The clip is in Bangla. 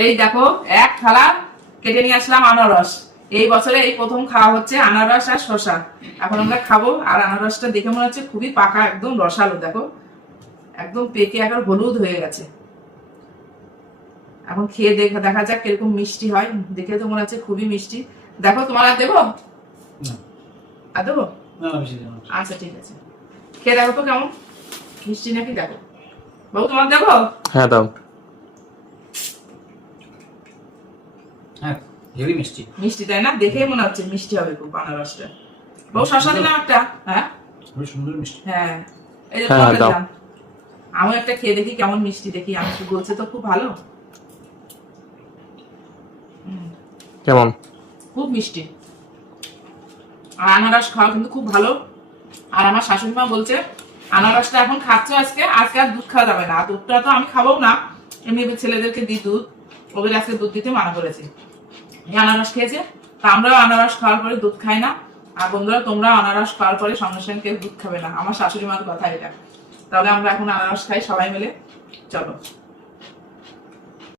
এই দেখো এক থালা কেটে নিয়ে আসলাম আনারস। এই বছরে এই প্রথম খাওয়া হচ্ছে আনারস আর শসা। এখন আমরা খাবো। আর আনারসটা দেখে মনে হচ্ছে খুবই পাকা, একদম রসালো। দেখো একদম পেকে একবার হলুদ হয়ে গেছে। এখন খেয়ে দেখা যাক কিরকম মিষ্টি হয়। দেখে তো মনে হচ্ছে খুবই মিষ্টি। দেখো তোমার আর দেবো? আর দেবো? আচ্ছা ঠিক আছে, খেয়ে দেখো তো কেমন মিষ্টি নাকি। দেখো বাবু, তোমার দেবো? হ্যাঁ দাও। হ্যাঁ হেভি মিষ্টি। মিষ্টি তাই না? দেখেই মনে হচ্ছে মিষ্টি হবে খুব আনারসটা। বাবু শসা দিলাম একটা। হ্যাঁ খুব সুন্দর মিষ্টি। হ্যাঁ, এই যে হ্যাঁ, তোমাকে দাও। দিলাম। আমি একটা খেয়ে দেখি কেমন মিষ্টি। দেখি আমি বলছে তো খুব ভালো। কেমন? খুব মিষ্টি। আর আনারস খাওয়া কিন্তু খুব ভালো। আর আমার শাশুড়ি মা বলছে আনারসটা এখন খাচ্ছ আজকে আর দুধ খাওয়া যাবে না। আর দুধটা তো আমি খাবো না, এমনি ছেলেদেরকে দিই দুধ। ওদের আজকে দুধ দিতে মানা করেছি। আনারস খেয়েছে, তা আমরাও আনারস খাওয়ার পরে দুধ খাই না। আর বন্ধুরা, তোমরা আনারস খাওয়ার পরে সঙ্গে সঙ্গে কেউ দুধ খাবে না। আমার শাশুড়ি মার কথা এটা। তাহলে আমরা এখন আনারস খাই সবাই মিলে। চলো।